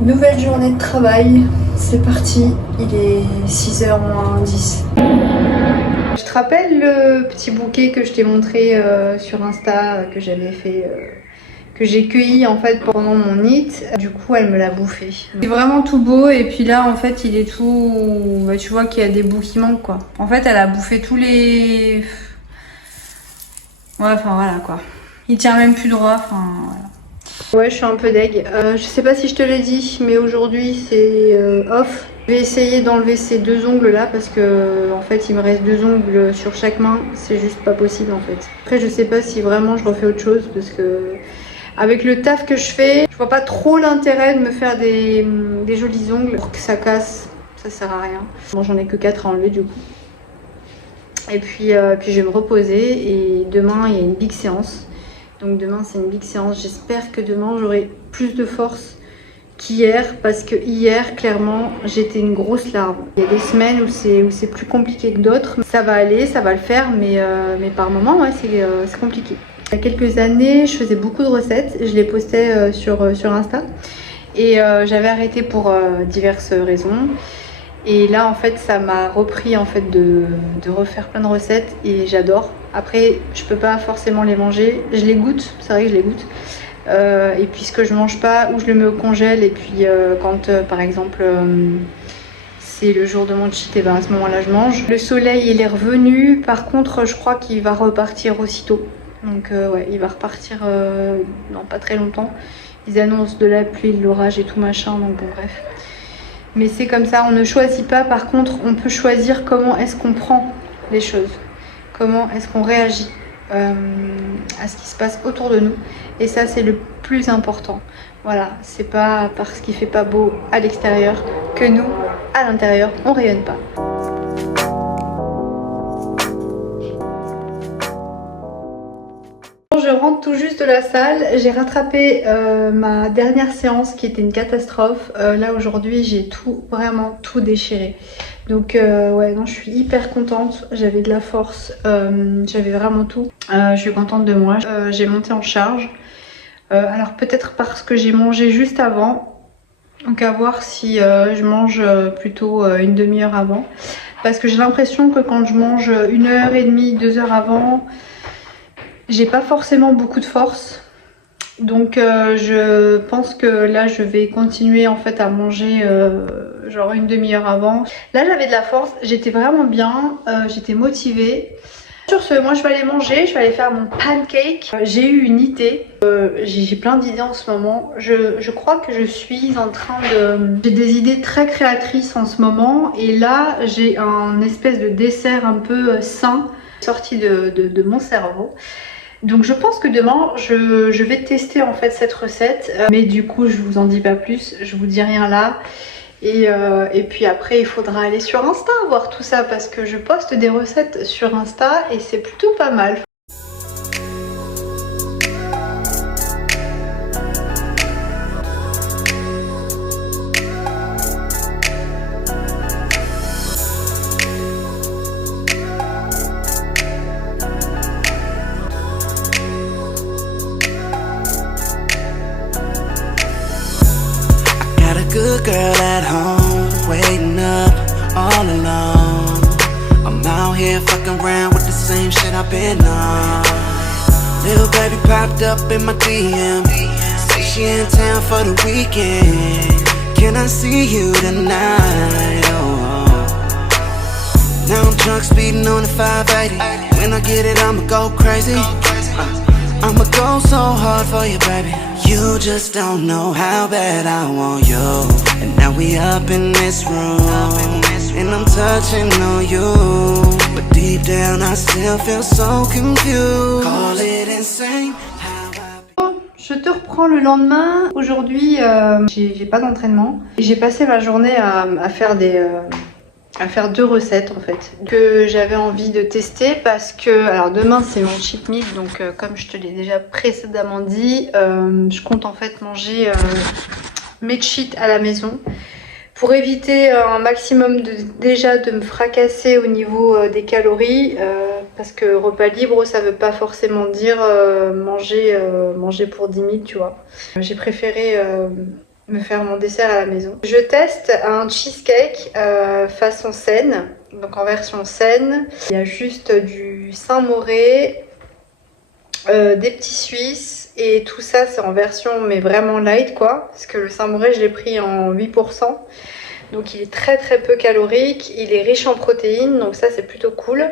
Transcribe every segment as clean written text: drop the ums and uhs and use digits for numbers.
Nouvelle journée de travail, c'est parti, il est 6h moins 10. Je te rappelle le petit bouquet que je t'ai montré sur Insta, que j'avais fait, que j'ai cueilli en fait pendant mon hit. Du coup, elle me l'a bouffé. C'est vraiment tout beau et puis là en fait il est tout... Bah, tu vois qu'il y a des bouts qui manquent quoi. En fait elle a bouffé tous les... Ouais, enfin voilà quoi. Il tient même plus droit, enfin voilà. Ouais, je suis un peu deg. Je sais pas si je te l'ai dit, mais aujourd'hui c'est off. Je vais essayer d'enlever ces deux ongles là parce que en fait il me reste deux ongles sur chaque main. C'est juste pas possible en fait. Après je sais pas si vraiment je refais autre chose parce que avec le taf que je fais, je vois pas trop l'intérêt de me faire des jolis ongles pour que ça casse. Ça sert à rien. Bon, j'en ai que 4 à enlever du coup. Et puis je vais me reposer et demain il y a une big séance. Donc demain c'est une big séance, j'espère que demain j'aurai plus de force qu'hier parce que hier clairement j'étais une grosse larve. Il y a des semaines où c'est plus compliqué que d'autres. Ça va aller, ça va le faire mais par moments ouais, c'est compliqué. Il y a quelques années je faisais beaucoup de recettes, je les postais sur Insta et j'avais arrêté pour diverses raisons. Et là en fait ça m'a repris en fait de refaire plein de recettes et j'adore. Après je peux pas forcément les manger, je les goûte, c'est vrai que je les goûte. Et puis ce que je mange pas, ou je le mets au congèle et puis quand par exemple c'est le jour de mon cheat, et ben à ce moment là je mange. Le soleil il est revenu, par contre je crois qu'il va repartir aussitôt. Donc ouais il va repartir dans pas très longtemps. Ils annoncent de la pluie, de l'orage et tout machin, donc bon bref. Mais c'est comme ça, on ne choisit pas. Par contre, on peut choisir comment est-ce qu'on prend les choses. Comment est-ce qu'on réagit à ce qui se passe autour de nous. Et ça, c'est le plus important. Voilà, c'est pas parce qu'il fait pas beau à l'extérieur que nous, à l'intérieur, on rayonne pas. Je rentre tout juste de la salle, j'ai rattrapé ma dernière séance qui était une catastrophe. Là aujourd'hui j'ai vraiment tout déchiré. Donc ouais non je suis hyper contente, j'avais de la force, j'avais vraiment tout. Je suis contente de moi, j'ai monté en charge. Alors peut-être parce que j'ai mangé juste avant. Donc à voir si je mange plutôt une demi-heure avant. Parce que j'ai l'impression que quand je mange 1h30, 2 heures avant, j'ai pas forcément beaucoup de force. Donc je pense que là je vais continuer en fait à manger genre une demi-heure avant. Là j'avais de la force, j'étais vraiment bien, j'étais motivée. Sur ce, moi je vais aller manger, je vais aller faire mon pancake. J'ai eu une idée, j'ai plein d'idées en ce moment. Je crois que je suis en train de... J'ai des idées très créatrices en ce moment. Et là j'ai un espèce de dessert un peu sain sorti de mon cerveau. Donc je pense que demain je vais tester en fait cette recette, mais du coup je vous en dis pas plus, je vous dis rien là. Et puis après il faudra aller sur Insta voir tout ça parce que je poste des recettes sur Insta et c'est plutôt pas mal. Good girl at home, waiting up all alone. I'm out here fucking around with the same shit I've been on. Little baby popped up in my DM, say she in town for the weekend. Can I see you tonight? Oh. Now I'm drunk speeding on the 580. When I get it I'ma go crazy. I'ma go so hard for you baby. You just don't know how bad I want you. And now we up in this room, and I'm touching on you, but deep down I still feel so confused. Call it insane. Je te reprends le lendemain. Aujourd'hui j'ai pas d'entraînement. J'ai passé ma journée à faire deux recettes en fait que j'avais envie de tester parce que alors demain c'est mon cheat meal donc comme je te l'ai déjà précédemment dit je compte en fait manger mes cheats à la maison pour éviter un maximum de me fracasser au niveau des calories parce que repas libre ça veut pas forcément dire manger pour 10 000 tu vois. J'ai préféré me faire mon dessert à la maison. Je teste un cheesecake façon Saine, donc en version Saine. Il y a juste du Saint-Moré, des petits Suisses et tout ça c'est en version mais vraiment light quoi. Parce que le Saint-Moré je l'ai pris en 8%. Donc il est très peu calorique, il est riche en protéines, donc ça c'est plutôt cool.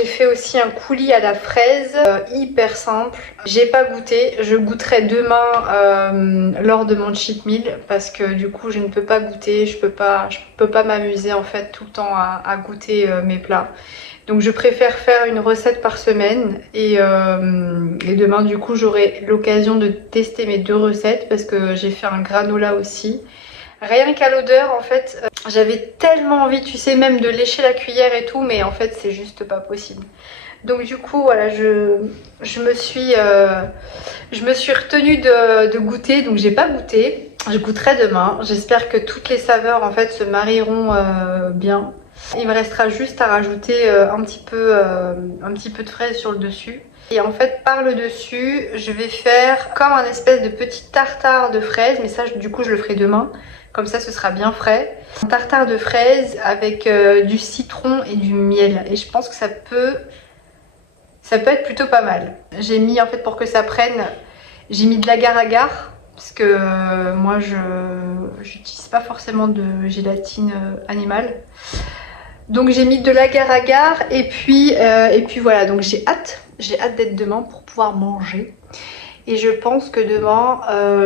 J'ai fait aussi un coulis à la fraise, hyper simple. J'ai pas goûté, je goûterai demain lors de mon cheat meal parce que du coup je ne peux pas goûter, je peux pas m'amuser en fait tout le temps à goûter mes plats. Donc je préfère faire une recette par semaine et demain du coup j'aurai l'occasion de tester mes 2 recettes parce que j'ai fait un granola aussi. Rien qu'à l'odeur, en fait, j'avais tellement envie, tu sais, même de lécher la cuillère et tout, mais en fait, c'est juste pas possible. Donc du coup, voilà, je me suis retenue de goûter, donc j'ai pas goûté. Je goûterai demain. J'espère que toutes les saveurs, en fait, se marieront bien. Il me restera juste à rajouter un petit peu de fraises sur le dessus. Et en fait, par le dessus, je vais faire comme un espèce de petit tartare de fraises, mais ça, du coup, je le ferai demain. Comme ça, ce sera bien frais. Un tartare de fraises avec du citron et du miel. Et je pense que ça peut être plutôt pas mal. J'ai mis, en fait, pour que ça prenne, j'ai mis de l'agar-agar. Parce que moi, je n'utilise pas forcément de gélatine animale. Donc j'ai mis de l'agar-agar. Et puis voilà, donc j'ai hâte d'être demain pour pouvoir manger. Et je pense que demain,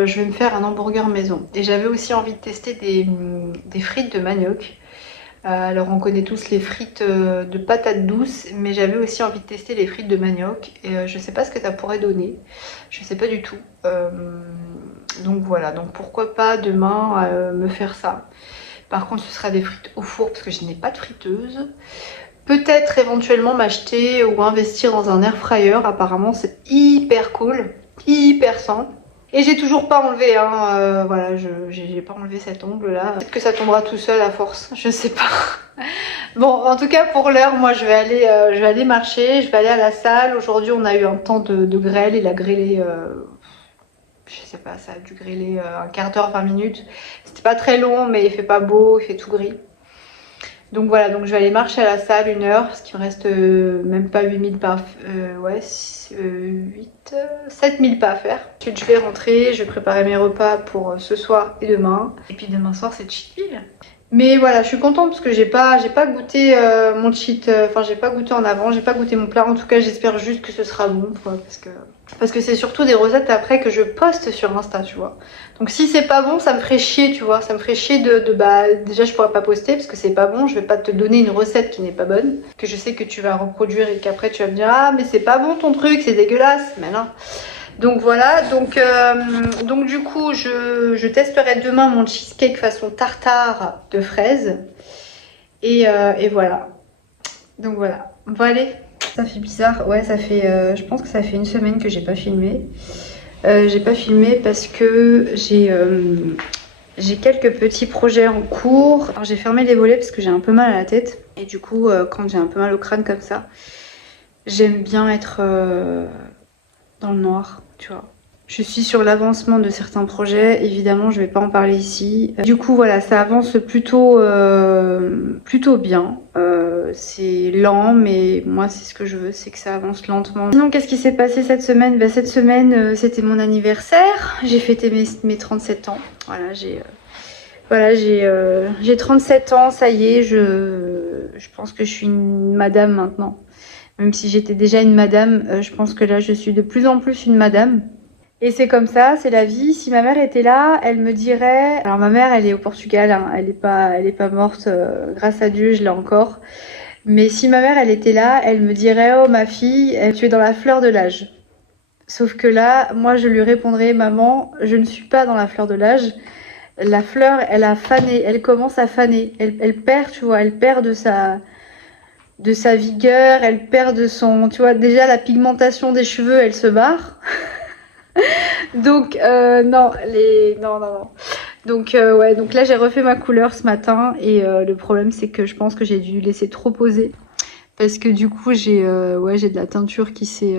je vais me faire un hamburger maison. Et j'avais aussi envie de tester des frites de manioc. Alors on connaît tous les frites de patates douces, mais j'avais aussi envie de tester les frites de manioc. Et je sais pas ce que ça pourrait donner. Je sais pas du tout. Donc voilà, donc pourquoi pas demain me faire ça. Par contre, ce sera des frites au four parce que je n'ai pas de friteuse. Peut-être éventuellement m'acheter ou investir dans un air fryer. Apparemment, c'est hyper cool. Hyper sain. Et j'ai toujours pas enlevé, hein, voilà, j'ai pas enlevé cet ongle là. Peut-être que ça tombera tout seul à force, je sais pas. Bon, en tout cas pour l'heure, moi je vais aller marcher, je vais aller à la salle. Aujourd'hui on a eu un temps de grêle, il a grêlé, je sais pas, ça a dû grêler un quart d'heure, 20 minutes. C'était pas très long mais il fait pas beau, il fait tout gris. Donc voilà, donc je vais aller marcher à la salle 1 heure, parce qu'il me reste même pas 8000 pas, 7000 pas à faire. Ensuite je vais rentrer, je vais préparer mes repas pour ce soir et demain. Et puis demain soir c'est cheat meal. Mais voilà, je suis contente parce que j'ai pas goûté mon cheat, enfin j'ai pas goûté en avant, j'ai pas goûté mon plat. En tout cas j'espère juste que ce sera bon, quoi, parce que c'est surtout des recettes après que je poste sur Insta, tu vois. Donc si c'est pas bon, ça me ferait chier, tu vois. Ça me ferait chier bah déjà je pourrais pas poster parce que c'est pas bon. Je vais pas te donner une recette qui n'est pas bonne, que je sais que tu vas reproduire et qu'après tu vas me dire ah mais c'est pas bon ton truc, c'est dégueulasse. Mais non. Donc voilà, donc du coup je testerai demain mon cheesecake façon tartare de fraises. Et voilà. Donc voilà. Bon allez. Ça fait bizarre, ouais ça fait, je pense que ça fait 1 semaine que j'ai pas filmé. J'ai pas filmé parce que j'ai quelques petits projets en cours. Alors j'ai fermé les volets parce que j'ai un peu mal à la tête. Et du coup quand j'ai un peu mal au crâne comme ça, j'aime bien être dans le noir, tu vois. Je suis sur l'avancement de certains projets, évidemment je vais pas en parler ici. Du coup voilà, ça avance plutôt bien. C'est lent mais moi c'est ce que je veux, c'est que ça avance lentement. Sinon qu'est-ce qui s'est passé cette semaine? Bah, cette semaine c'était mon anniversaire, j'ai fêté mes 37 ans. Voilà, j'ai 37 ans, ça y est, je pense que je suis une madame maintenant. Même si j'étais déjà une madame, je pense que là je suis de plus en plus une madame. Et c'est comme ça, c'est la vie. Si ma mère était là, elle me dirait... Alors ma mère, elle est au Portugal, hein. Elle est pas morte, grâce à Dieu, je l'ai encore. Mais si ma mère, elle était là, elle me dirait « Oh ma fille, tu es dans la fleur de l'âge ». Sauf que là, moi je lui répondrais « Maman, je ne suis pas dans la fleur de l'âge. La fleur, elle a fané, elle commence à faner. Elle perd, tu vois, elle perd de sa vigueur, elle perd de son... Tu vois, déjà la pigmentation des cheveux, elle se barre. Donc non. Donc ouais, donc là j'ai refait ma couleur ce matin et le problème c'est que je pense que j'ai dû laisser trop poser parce que du coup j'ai de la teinture qui s'est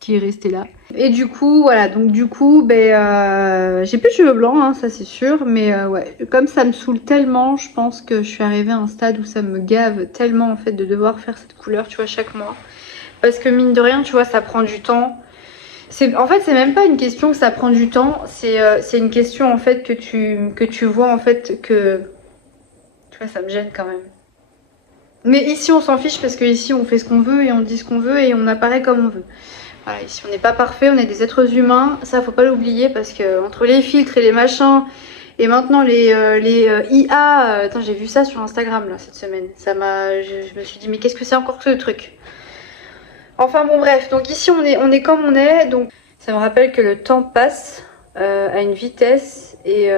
qui est resté là. Et du coup, voilà, donc du coup, j'ai plus de cheveux blancs, hein, ça c'est sûr, mais ouais, comme ça me saoule tellement, je pense que je suis arrivée à un stade où ça me gave tellement en fait de devoir faire cette couleur, tu vois, chaque mois. Parce que mine de rien, tu vois, ça prend du temps. En fait, c'est même pas une question que ça prend du temps, c'est une question en fait que tu vois en fait que... Tu vois, ça me gêne quand même. Mais ici, on s'en fiche parce que ici, on fait ce qu'on veut et on dit ce qu'on veut et on apparaît comme on veut. Voilà, ici, on n'est pas parfait, on est des êtres humains. Ça, faut pas l'oublier parce que entre les filtres et les machins et maintenant les IA... Attends, j'ai vu ça sur Instagram là cette semaine. Je me suis dit, mais qu'est-ce que c'est encore que ce truc? Enfin bon, bref. Donc ici, on est comme on est. Donc ça me rappelle que le temps passe à une vitesse et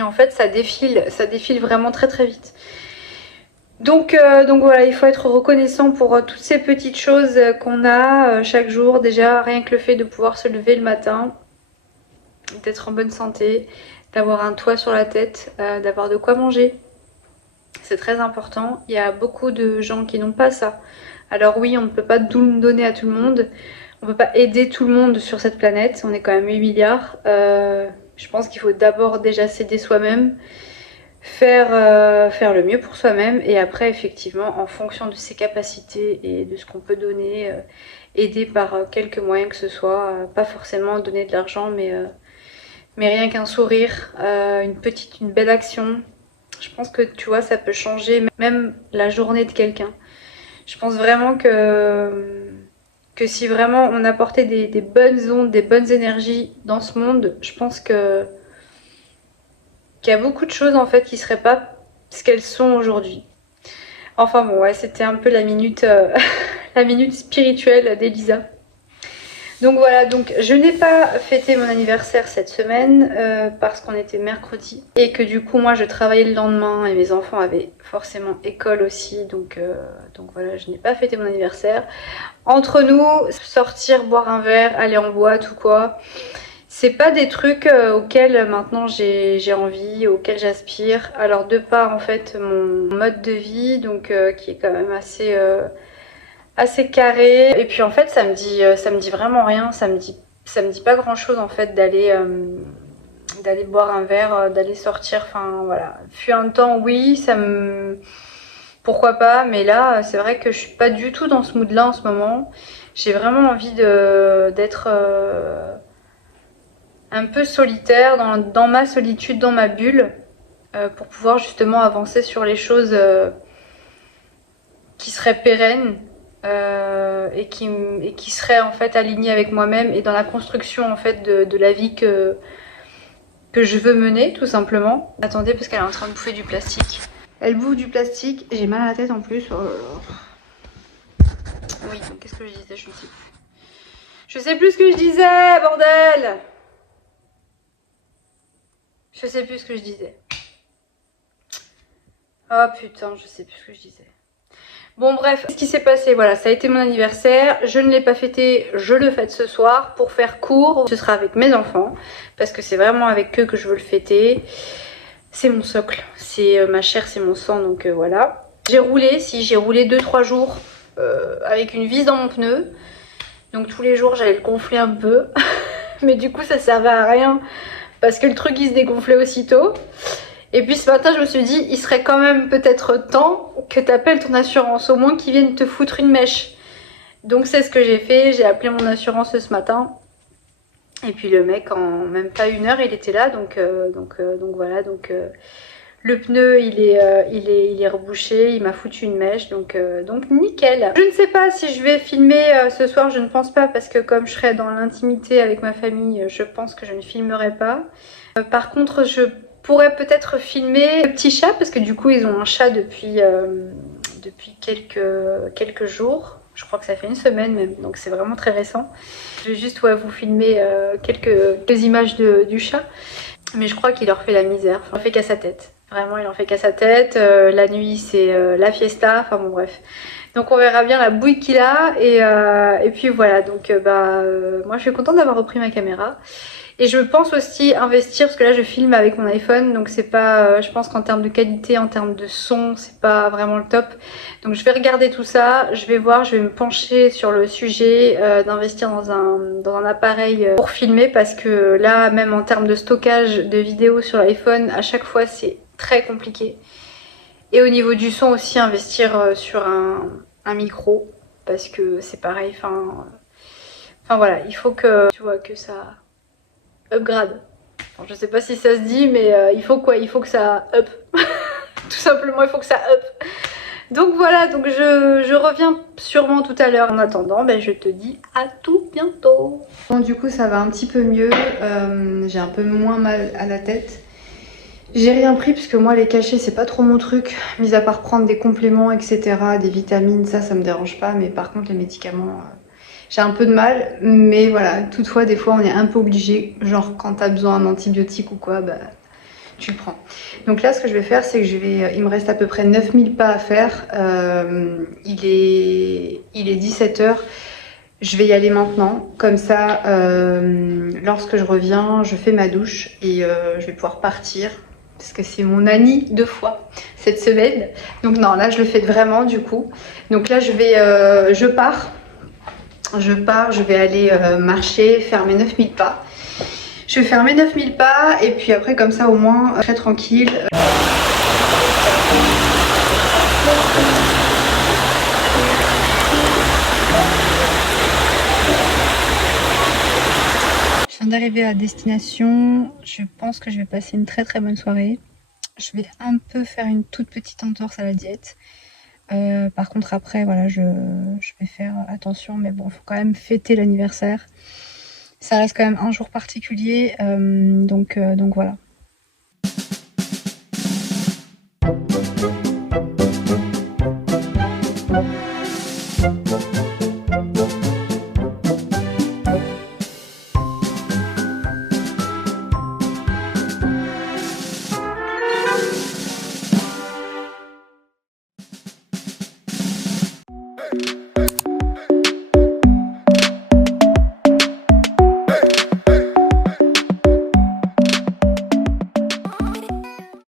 en fait, ça défile vraiment très très vite. Donc voilà, il faut être reconnaissant pour toutes ces petites choses qu'on a chaque jour. Déjà, rien que le fait de pouvoir se lever le matin, d'être en bonne santé, d'avoir un toit sur la tête, d'avoir de quoi manger. C'est très important. Il y a beaucoup de gens qui n'ont pas ça. Alors oui, on ne peut pas tout donner à tout le monde. On ne peut pas aider tout le monde sur cette planète. On est quand même 8 milliards. Je pense qu'il faut d'abord déjà s'aider soi-même. Faire le mieux pour soi-même et après effectivement en fonction de ses capacités et de ce qu'on peut donner, aider par quelques moyens que ce soit, pas forcément donner de l'argent mais rien qu'un sourire, une belle action. Je pense que tu vois ça peut changer même la journée de quelqu'un. Je pense vraiment que si vraiment on apportait des bonnes ondes, des bonnes énergies dans ce monde, je pense qu'il y a beaucoup de choses en fait qui seraient pas ce qu'elles sont aujourd'hui. Enfin bon, ouais, c'était un peu la minute, la minute spirituelle d'Elisa. Donc voilà, donc je n'ai pas fêté mon anniversaire cette semaine parce qu'on était mercredi et que du coup moi je travaillais le lendemain et mes enfants avaient forcément école aussi, donc voilà, je n'ai pas fêté mon anniversaire. Entre nous, sortir, boire un verre, aller en boîte ou quoi, c'est pas des trucs auxquels maintenant j'ai envie, auxquels j'aspire. Alors de par en fait mon mode de vie, donc qui est quand même assez carré. Et puis en fait ça me dit vraiment rien, ça me dit pas grand chose en fait d'aller boire un verre, d'aller sortir, enfin voilà. Fut un temps oui, pourquoi pas, mais là c'est vrai que je suis pas du tout dans ce mood là en ce moment. J'ai vraiment envie d'être un peu solitaire, dans ma solitude, dans ma bulle, pour pouvoir justement avancer sur les choses qui seraient pérennes et qui seraient en fait alignées avec moi-même et dans la construction en fait de la vie que je veux mener tout simplement. Attendez parce qu'elle est en train de bouffer du plastique. Elle bouffe du plastique, j'ai mal à la tête en plus. Oh là là. Oui, donc qu'est-ce que je disais? Je ne sais plus. Je sais plus ce que je disais, bordel! Je sais plus ce que je disais. Oh putain, je sais plus ce que je disais. Bon bref, ce qui s'est passé, voilà, ça a été mon anniversaire. Je ne l'ai pas fêté, je le fête ce soir. Pour faire court, ce sera avec mes enfants. Parce que c'est vraiment avec eux que je veux le fêter. C'est mon socle, c'est ma chair, c'est mon sang, donc voilà. J'ai roulé 2-3 jours avec une vis dans mon pneu. Donc tous les jours j'allais le gonfler un peu. Mais du coup ça servait à rien. Parce que le truc il se dégonflait aussitôt. Et puis ce matin je me suis dit il serait quand même peut-être temps que tu appelles ton assurance, au moins qu'ils viennent te foutre une mèche. Donc c'est ce que j'ai fait, j'ai appelé mon assurance ce matin. Et puis le mec en même pas une heure il était là, donc voilà, le pneu il est rebouché, il m'a foutu une mèche, donc nickel. Je ne sais pas si je vais filmer ce soir, je ne pense pas, parce que comme je serai dans l'intimité avec ma famille, je pense que je ne filmerai pas. Par contre je pourrais peut-être filmer le petit chat, parce que du coup ils ont un chat depuis quelques jours. Je crois que ça fait une semaine même, donc c'est vraiment très récent. Je vais juste vous filmer quelques images du chat. Mais je crois qu'il leur fait la misère. Il en fait qu'à sa tête. Vraiment, il en fait qu'à sa tête. La nuit, c'est la fiesta. Enfin bon, bref. Donc on verra bien la bouille qu'il a. Et puis voilà, donc moi je suis contente d'avoir repris ma caméra. Et je pense aussi investir, parce que là je filme avec mon iPhone, donc c'est pas, je pense qu'en termes de qualité, en termes de son, c'est pas vraiment le top. Donc je vais regarder tout ça, je vais voir, je vais me pencher sur le sujet d'investir dans un appareil pour filmer, parce que là, même en termes de stockage de vidéos sur l'iPhone, à chaque fois c'est très compliqué. Et au niveau du son aussi, investir sur un micro, parce que c'est pareil, enfin voilà, il faut que tu vois que ça upgrade. Enfin, je sais pas si ça se dit, mais il faut quoi? Il faut que ça up. Tout simplement, il faut que ça up. Donc voilà, donc je reviens sûrement tout à l'heure. En attendant, ben, je te dis à tout bientôt. Bon, du coup, ça va un petit peu mieux. J'ai un peu moins mal à la tête. J'ai rien pris parce que moi, les cachets, c'est pas trop mon truc. Mis à part prendre des compléments, etc., des vitamines, ça me dérange pas. Mais par contre, les médicaments... j'ai un peu de mal, mais voilà, toutefois des fois on est un peu obligé, genre quand t'as besoin d'un antibiotique ou quoi, bah tu le prends. Donc là ce que je vais faire c'est que il me reste à peu près 9000 pas à faire, il est 17h, je vais y aller maintenant, comme ça lorsque je reviens je fais ma douche et je vais pouvoir partir. Parce que c'est mon Annie 2 fois cette semaine. Donc non, là je le fais vraiment du coup. Donc là je pars, je vais aller marcher, faire mes 9000 pas. Je vais faire mes 9000 pas et puis après comme ça au moins très tranquille. Je viens d'arriver à destination. Je pense que je vais passer une très bonne soirée. Je vais un peu faire une toute petite entorse à la diète. Par contre après voilà je vais faire attention, mais bon, faut quand même fêter l'anniversaire. Ça reste quand même un jour particulier, donc voilà.